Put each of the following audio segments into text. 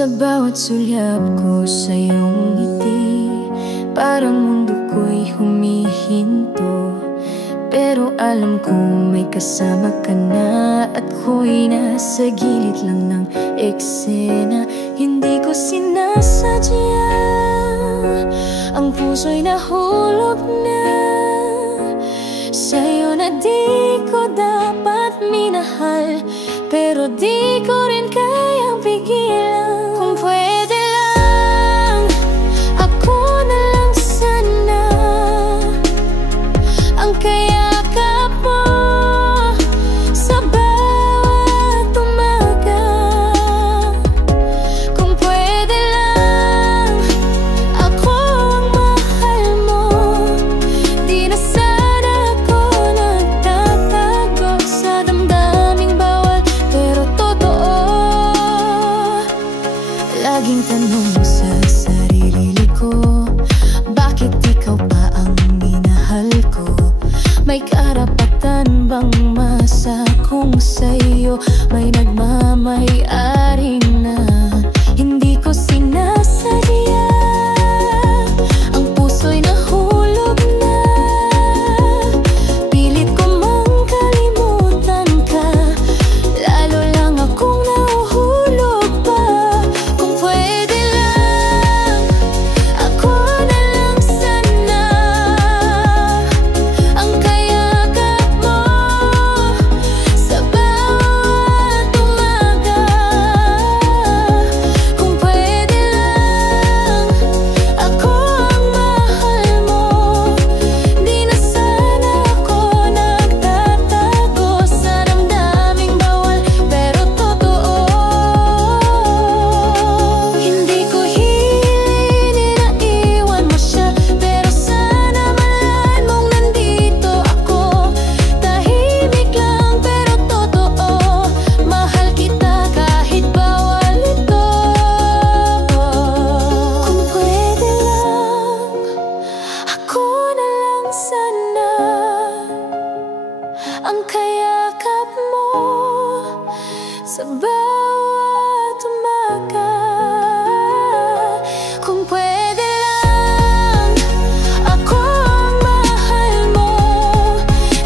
Sa bawat sulyap ko sa iyong ngiti, parang mundo ko'y humihinto. Pero alam ko may kasama ka na, at ko'y nasa gilid lang ng eksena. Hindi ko sinasadya, ang puso'y nahulog na sa'yo na di ko dapat minahal. Pero di ko rin kayang pigilan. Kung pwede lang, ako na lang sana ang kayakap mo sa bawat umaga. Kung pwede lang, ako ang mahal mo. Di na sana ako nagtatago sa damdaming bawal pero totoo. Laging tanong sa sarili ko, bakit ikaw pa ang minahal ko? May karapatan bang masa kung sa'yo may nagmamay-ari na? Hindi ko sinasadya, ang puso'y nahulog na. Pilit ko mang kalimutan ka, lalo lang akong nahuhulog pa. Kung pwede lang, ako na lang sana ang kayakap mo sa bawat umaga. Kung pwede lang, ako ang mahal mo. Di na sana ako nagtatago sa damdaming bawal pero totoo. Hindi ko hiling na iwan mo siya, pero sana malaman mong nandito ako. Tahimik lang pero totoo, mahal kita kahit bawal ito. Kung pwede lang, ako na lang sana ang kayakap mo sa bawat umaga. Kung pwede lang, ako ang mahal mo.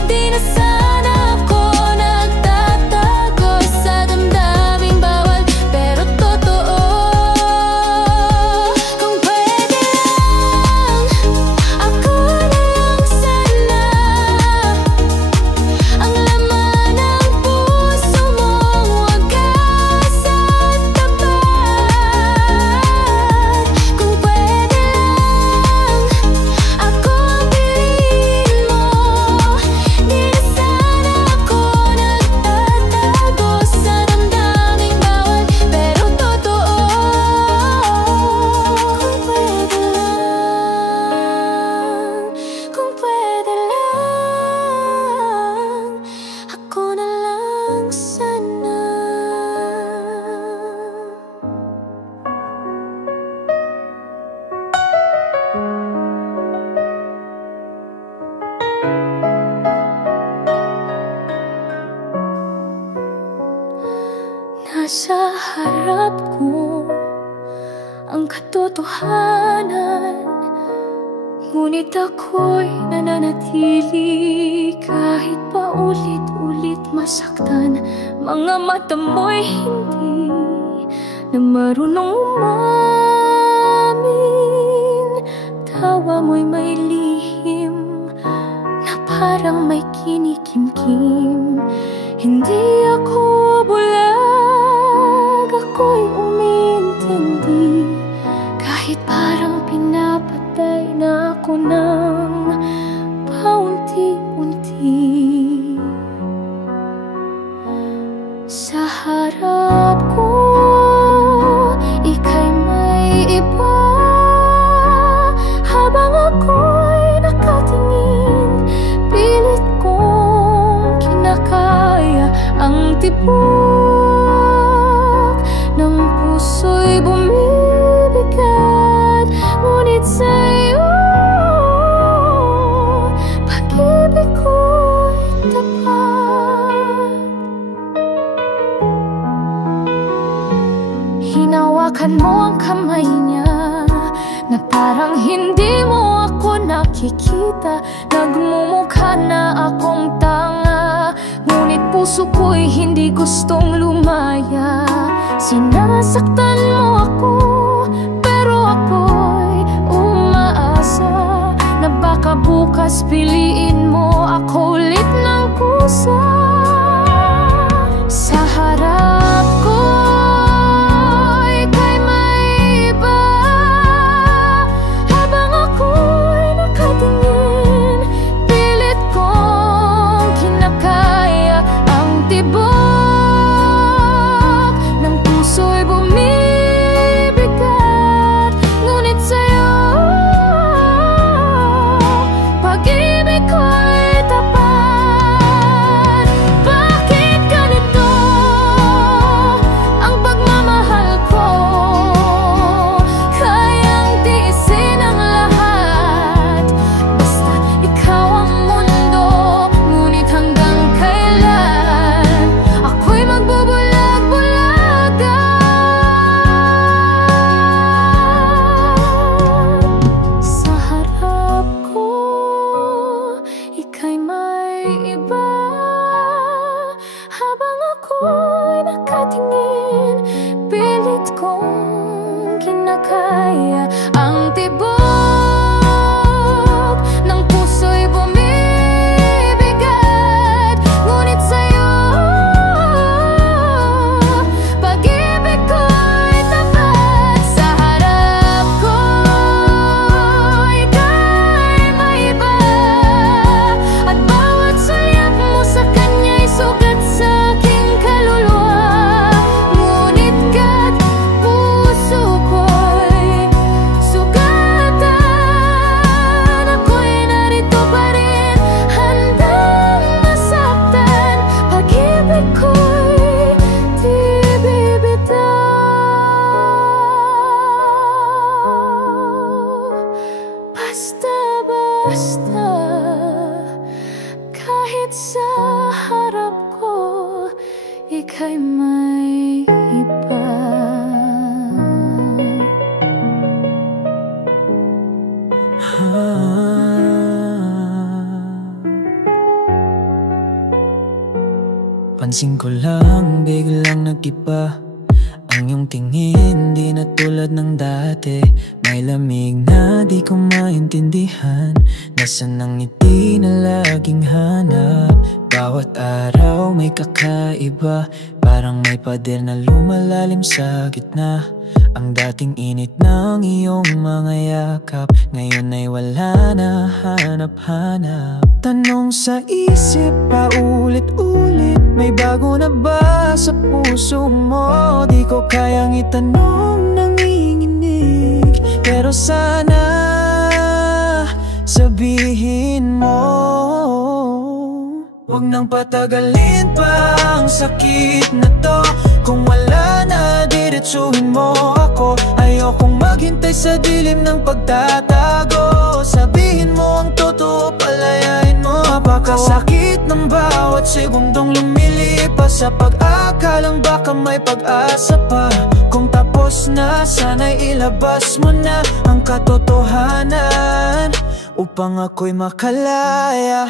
Di na sana ako nagtatago sa damdaming bawal pero totoo. Kung pwede lang, ako na lang sana ang laman ng puso mong wagas at tapat. Kung pwede lang, ako ang piliin mo. Di na sana ako nagtatago sa damdaming bawal pero totoo. Kung pwede lang, ako na lang sana. Nasa harap ko ang katotohanan, ngunit ako'y nananatili kahit pa ulit-ulit masaktan. Mga mata mo'y hindi na marunong umamin, tawa mo'y may lihim na parang may kinikimkim. Hindi ako bulag, ako'y umintindi, kahit parang pinapatay na ako ng paunti-unti. Sa harap ko, ika'y may iba, habang ako'y nakatingin, pilit kong kinakaya ang tibok ng puso'y bumibigat. Ngunit sa'yo, pag-ibig ko'y tapat. Hinawakan ang kamay niya, na parang hindi mo ako nakikita. Nagmumukha na akong tanga, ngunit puso ko'y hindi gustong lumaya. Sinasaktan mo ako, pero ako'y umaasa na baka bukas piliin mo ako ulit ng kusa. Sa harap ko ika'y may iba, habang ako'y nakatingin, pilit kong kinakaya ang tibok ng puso'y bumibigat. Ngunit sa'yo pag-ibig ko'y tapat. Bakit ganito ang pagmamahal ko? Kayang tiisin ang lahat, basta ikaw ang mundo. Ngunit hanggang kailan ako'y magbubulag-bulagan? Sa harap ko ika'y may iba, habang ako'y nakatingin, pilit kong kinakaya ang tibok ng puso'y bumibigat. Ngunit sa'yo pag-ibig ko'y tapat. Sa harap ko ika'y may iba, at bawat sulyap mo sa kanya'y sugat sa aking kaluluwa. Ngunit kahit puso ko'y sugatan, ako'y narito pa rin, handang masaktan. Pag-ibig ko'y di bibitaw. Basta-basta, kahit sa harap ko ika'y may iba. Pansin ko lang, biglang nag-iba ang iyong tingin, di na tulad ng dati. May lamig na di ko maintindihan, nasan ang ngiti na laging hanap. Bawat araw may kakaiba, parang may pader na lumalalim sa gitna. Ang dating init ng iyong mga yakap, ngayon ay wala na hanap-hanap. Tanong sa isip paulit-ulit, may bago na ba sa puso mo? Di ko kayang itanong, nanginginig, pero sana sabihin mo. Huwag nang patagalin pa ang sakit na to. Kung wala na, diretsuhin mo ako. Ayokong maghintay sa dilim ng pagtatago. Sabihin mo ang totoo, palayain mo ako. Napakasakit ng bawat segundong lumilipas, sa pag-akalang baka may pag-asa pa. Kung tapos na, sana'y ilabas mo na ang katotohanan, upang ako'y makalaya.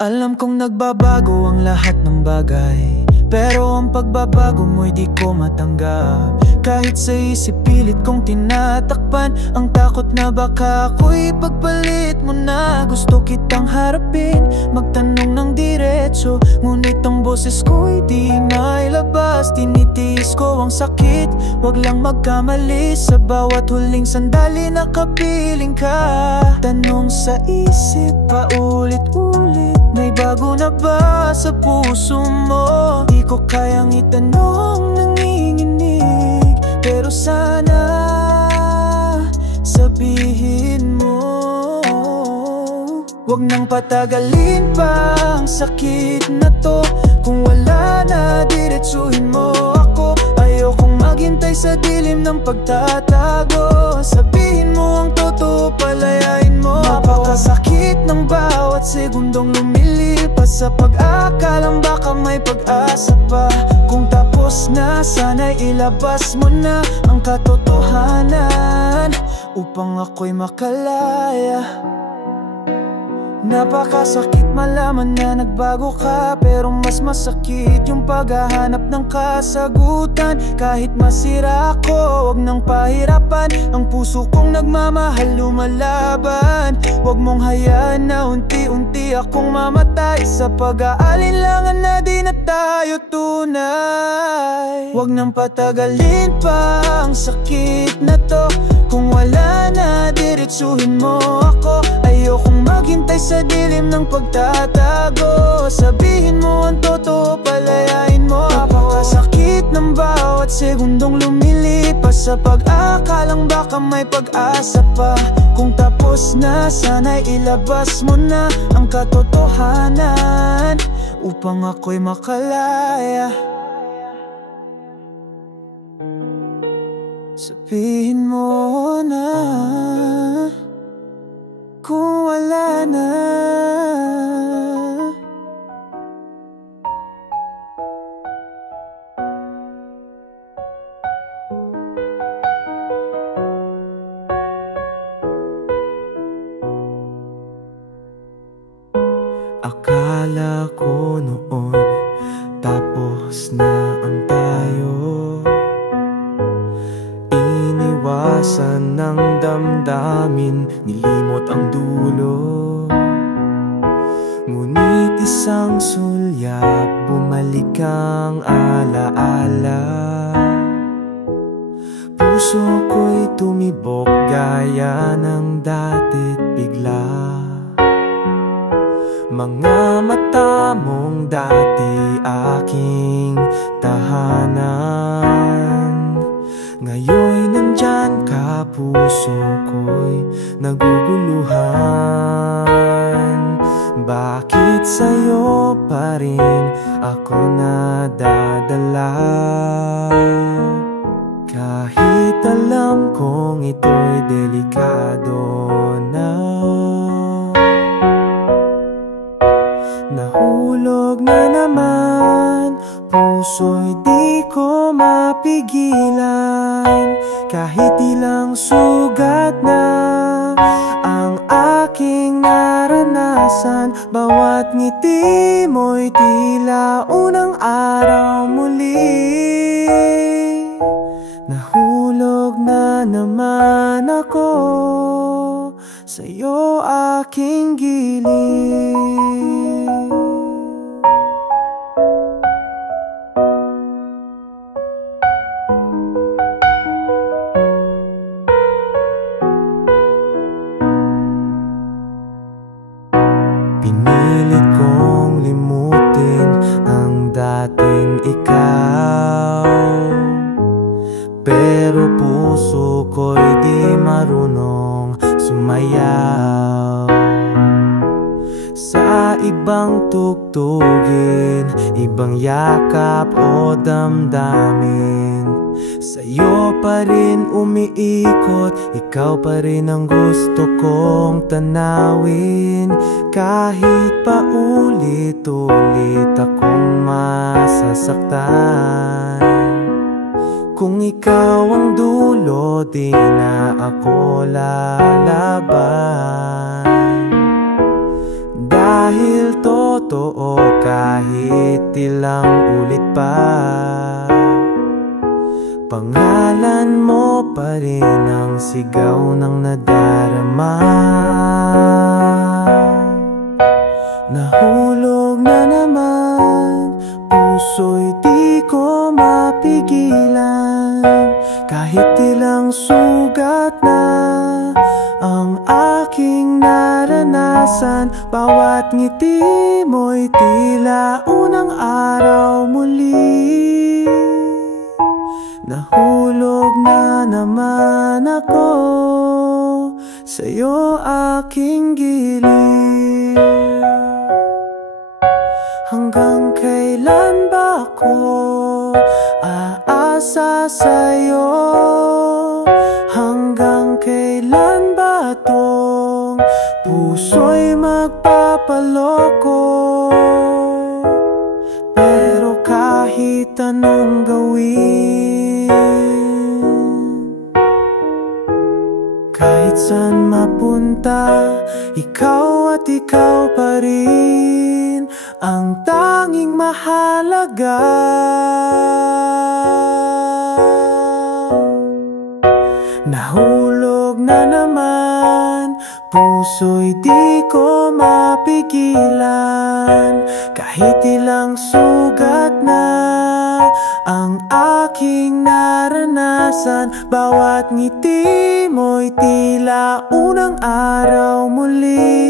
Alam kong nagbabago ang lahat ng bagay, pero ang pagbabago mo'y di ko matanggap. Kahit sa isip pilit kong tinatakpan ang takot na baka ako'y pagpalit mo na. Gusto kitang harapin, magtanong ng diretso, ngunit ang boses ko'y di mailabas. Tinitiis ko ang sakit, wag lang magkamali. Sa bawat huling sandali nakapiling ka. Tanong sa isip paulit-ulit, may bago na ba sa puso mo? Di ko kayang itanong, nanginginig, pero sana sabihin mo. Huwag nang patagalin pa ang sakit na to. Kung wala na, diretsuhin mo ako. Ayokong maghintay sa dilim ng pagtatago. Sabihin mo ang totoo, palayain mo. Napakasakit ng bawat segundong lumilipas, sa pag-akalang baka may pag-asa pa. Kung tapos na, sana'y ilabas mo na ang katotohanan upang ako'y makalaya. Napakasakit malaman na nagbago ka, pero mas masakit yung paghahanap ng kasagutan. Kahit masira ako, wag nang pahirapan ang puso kong nagmamahal lumalaban. Wag mong hayaan na unti-unti akong mamatay sa pag-aalinlangan na di na tayo tunay. Wag nang patagalin pa ang sakit na to. Kung wala na, diretsuhin mo ako. Ayokong maghintay sa dilim ng pagtatago. Sabihin mo ang totoo, palayain mo ako. Napakasakit ng bawat segundong lumilipas sa pag-akalang baka may pag-asa pa. Kung tapos na, sana'y ilabas mo na ang katotohanan upang ako'y makalaya. Sabihin mo na kung wala na. Akala ko noon tapos na ang tayo. Iniwasan ng damdamin, nilimot ang dulo. Ngunit isang sulyap, bumalik ang alaala. Puso ko'y tumibok gaya ng dati't bigla. Mga mata mong dati aking tahanan, ngayon'y nandyan ka, puso ko'y naguguluhan. Bakit sa'yo pa rin ako nadadala? Kahit alam kong ito'y delikado na. Nahulog na naman, puso'y di ko mapigilan. Kahit ilang sugat na ang aking naranasan, bawat ngiti mo'y tila unang araw muli. Nahulog na naman ako sa'yo, aking giliw. Pinilit kong limutin ang dating ikaw, pero puso ko'y di marunong sumayaw. Sa ibang tugtugin, ibang yakap o damdamin, sa'yo pa rin umiikot, ikaw pa rin ang gusto kong tanawin. Kahit pa ulit-ulit akong masasaktan, kung ikaw ang dulo, di na ako lalaban. Dahil totoo kahit ilang ulit pa, pangalan mo pa rin ang sigaw ng nadarama. Nahulog na naman, puso'y di ko mapigilan. Kahit ilang sugat na ang aking naranasan, bawat ngiti mo'y tila unang araw muli. Nahulog na naman ako sa'yo, aking giliw. Hanggang kailan ba ako aasa sa'yo? Hanggang kailan ba tong puso'y magpapaloko? anong gawin. Kahit saan mapunta, ikaw at ikaw pa rin ang tanging mahalaga. Nahulog na naman, puso'y di ko mapigilan. Kahit ilang sugat na ang aking naranasan, bawat ngiti mo'y tila unang araw muli.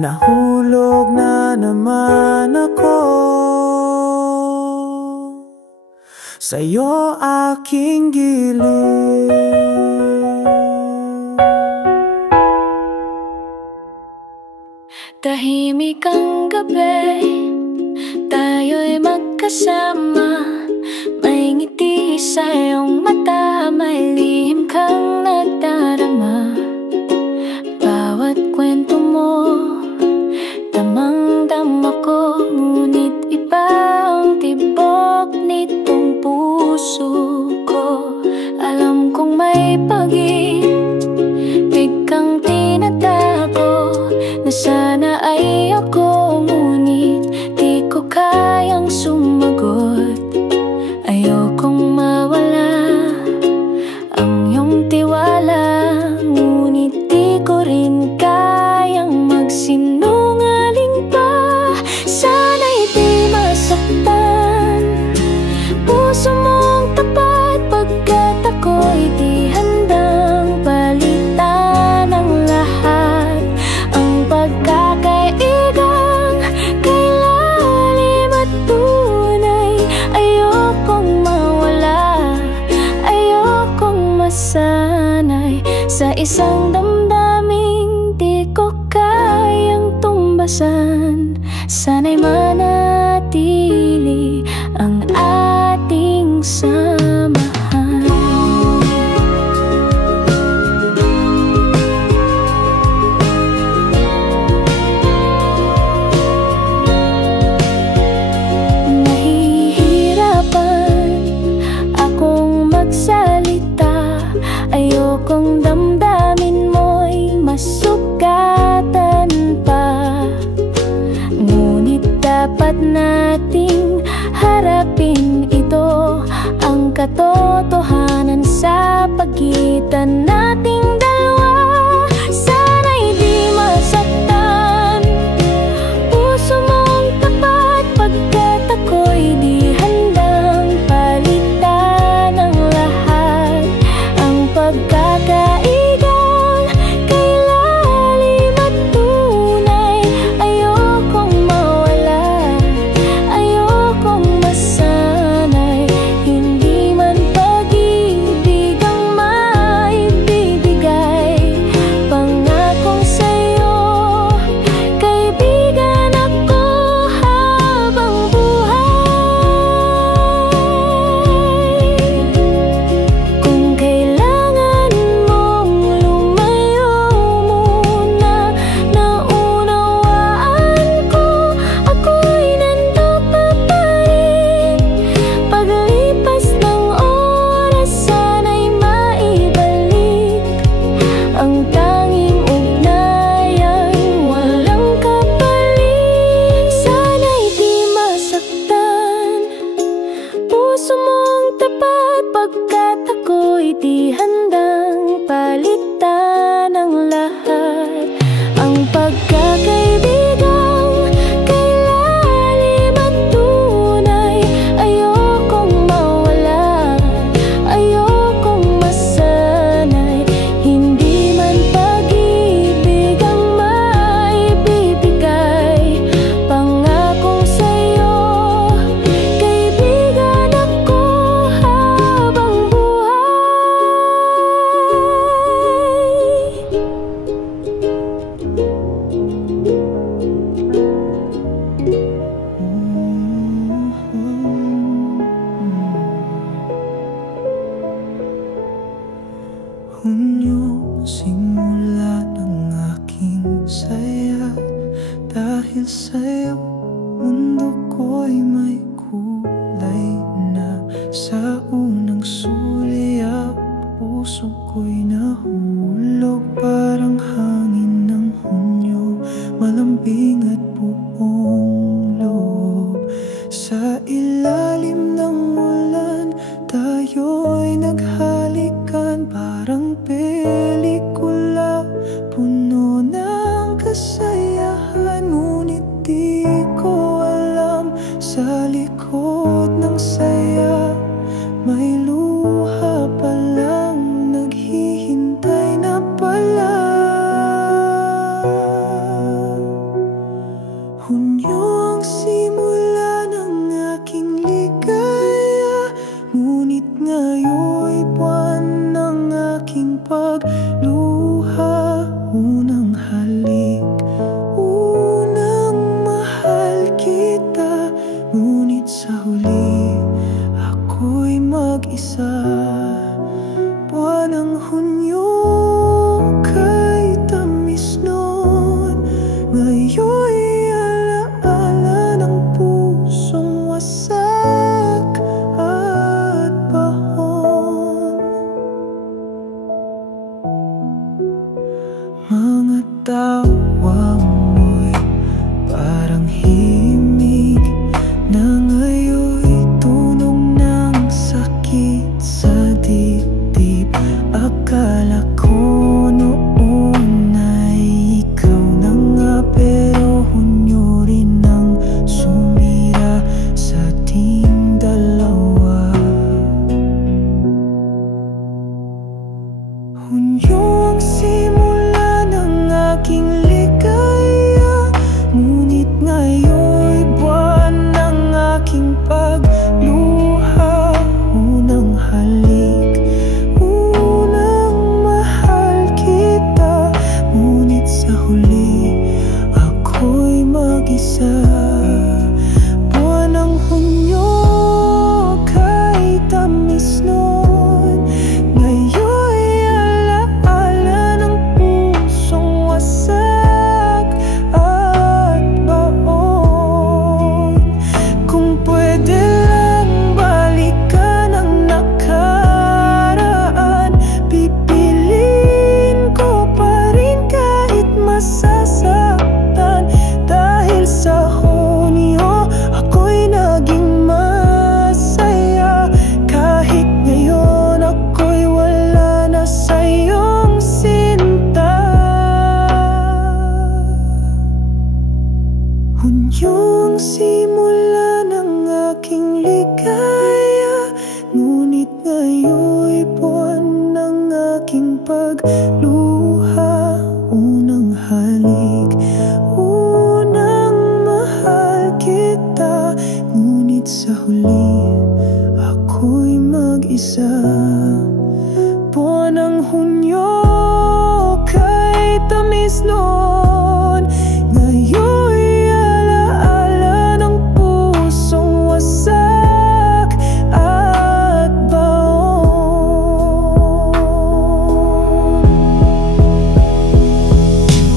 Nahulog na naman ako sa'yo, aking giliw. Tahimik ang gabi, tayo'y magkasama. May ngiti sa iyong mata, may lihim kang nagdarama. Bawat kwento mo, damang-dama ko, ngunit iba ang tibok nitong puso ko. Alam kong may pag-ibig kang tinatago, na sana ay ako, ngunit di ko kayang sumagot. Ayokong mawala ang iyong tiwala, ngunit di ko rin kayang magsinungaling pa. Sana'y di masaktan puso mong tapat, pagkat ako'y di handang palitan ang lahat. Ang pagkakaigang kay lalim at tunay, ayokong mawala, ayokong masanay sa isang damdaming di ko kayang tumbasan. Sana'y manatili ang ating samahan. Nahihirapan akong magsalita, ayokong damdamin mo'y masugatan pa. Ngunit dapat nating harapin ito, ang katotohanan sa pagitan nating dalawa. Sana'y di masaktan puso mong tapat, pagkat ako'y di handang palitan ang lahat. Ang pagkakaigang kay lalim at tunay, ayokong mawala, ayokong masanay. Hindi man pag-ibig ang maibibigay, pangakong sa'yo, kaibigan ako habang buhay. Kung kailangan mong lumayo muna, naunawaan ko, ako'y nando pa rin. Paglipas ng oras, sana'y maibalik ang tanging ugnayang walang kapalit. Sana'y di masaktan puso mong tapat, pagkat ako'y di handang palitan ang lahat. Ang pagkakaibigang kay lalim at tunay, ayokong mawala, ayokong masanay. Hindi man pag-ibig ang maibibigay, pangakong sa'yo, kaibigan ako habang Hunyo simula ng aking saya, dahil sa'yo mundo ko'y may parang pelikula, puno ng kasayahan. Ngunit di ko alam, sa likod ng saya may luha palang naghihintay na pala. Hunyo ang simula ng aking ligaya, ngunit ngayon'y buwan ng aking pagluha. Unang halik, unang mahal kita, ngunit sa huli ako'y mag-isa. Buwan ng Hunyo, kay tamis nun, ngayon'y alaala ng pusong wasak at bahon. Mga tawa mo'y parang himig na ngayon'y tunog ng sakit sa dibdib. Akala ko noon ay ikaw na nga, pero Hunyo rin ang sumira sa ating dalawa. Hunyo ang simula ng aking ligaya, ngunit ngayon'y buwan ng aking pagluha. Unang halik, unang mahal kita, ngunit sa huli ako'y mag-isa. Buwan ng Hunyo, kay tamis nun, ngayon'y alaala ng pusong wasak at baon. Kung pwede lang balikan ang nakaraan, pipiliin ko pa rin kahit masasaktan. Dahil sa Hunyo ako'y naging masaya, kahit ngayon ako'y wala na sa iyong sinta. Hunyo ang simula ng aking ligaya, ngunit ngayon'y buwan ng aking pagluha. Unang halik, unang mahal kita, ngunit sa huli ako'y mag-isa. Buwan ng Hunyo, kay tamis nun, ngayon'y alaala ng pusong wasak at baon.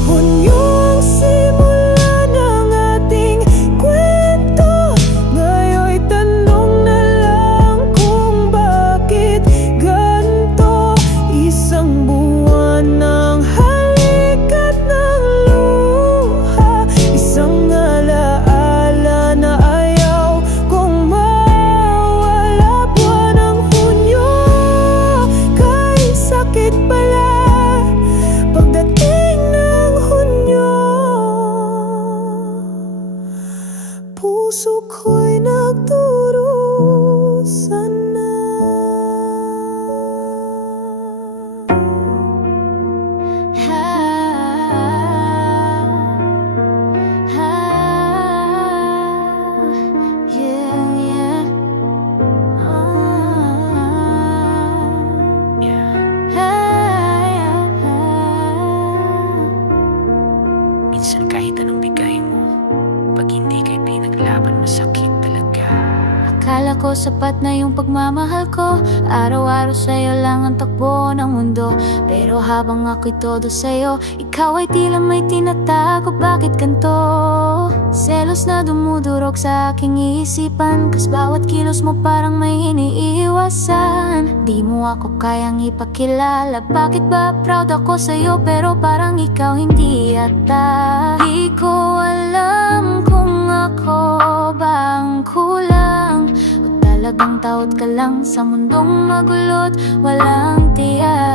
Hunyo ang simula ng ating kwento, ngayon'y tanong na lang kung bakit ganito. Isang buwan ng halik at ng luha, isang alaala na ayaw kong mawala. Buwan ng Hunyo, kay sakit pala pagdating ng Hunyo. Puso ko'y nagdurusa na. Minsan kahit anong bigay mo, pag hindi kay pinaglaban, masakit talaga. Akala ko sapat na yung pagmamahal ko, araw-araw sa'yo lang ang takbo ng mundo. Pero habang ako'y todo sa'yo, ikaw ay tila may tinatago. Bakit ganito? Selos na dumudurog sa aking isipan, kas bawat kilos mo parang may iniiwasan. Di mo ako kayang ipakilala, bakit ba proud ako sa'yo pero parang ikaw hindi yata. Di ko alam kung ako ba ang kulang, o talagang taot ka lang sa mundong magulo't walang tiyak.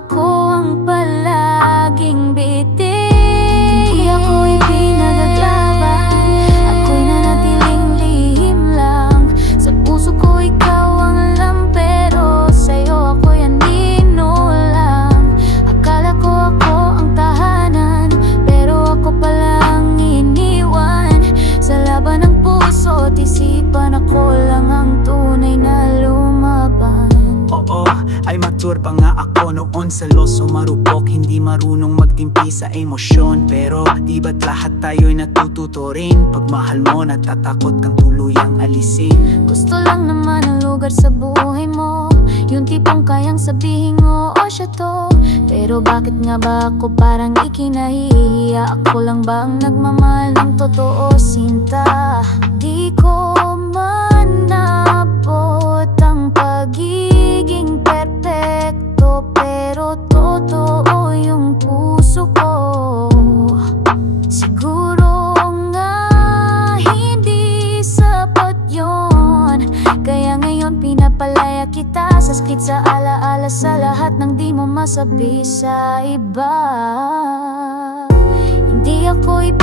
ako ang palaging bitin. Hindi ako'y pinagaglaban, ako'y nanatiling lihim lang. Sa puso ko ikaw ang alam, pero sa'yo ako'y anino lang. Akala ko ako ang tahanan, pero ako palang iniwan. Sa laban ng puso at isipan, ako lang ang tunay na lumaban. Oo, ay mature pa nga ako noon, seloso marupok, hindi marunong magtimpi sa emosyon. Pero di ba't lahat tayo'y natututo rin? Pagmahal mo natatakot kang tuluyang alisin. Gusto lang naman ang lugar sa buhay mo, yung tipong kayang sabihin mo, oh siya to. Pero bakit nga ba ako parang ikinahihiya? Ako lang ba ang nagmamahal ng totoo, sinta? Di ko man naabot ang pagiging perpekto, pero totoo yung puso ko. Siguro nga hindi sapat yon, kaya ngayon pinapalaya kita sa sakit, sa alaala, sa lahat ng di mo masabi sa iba. Hindi ako'y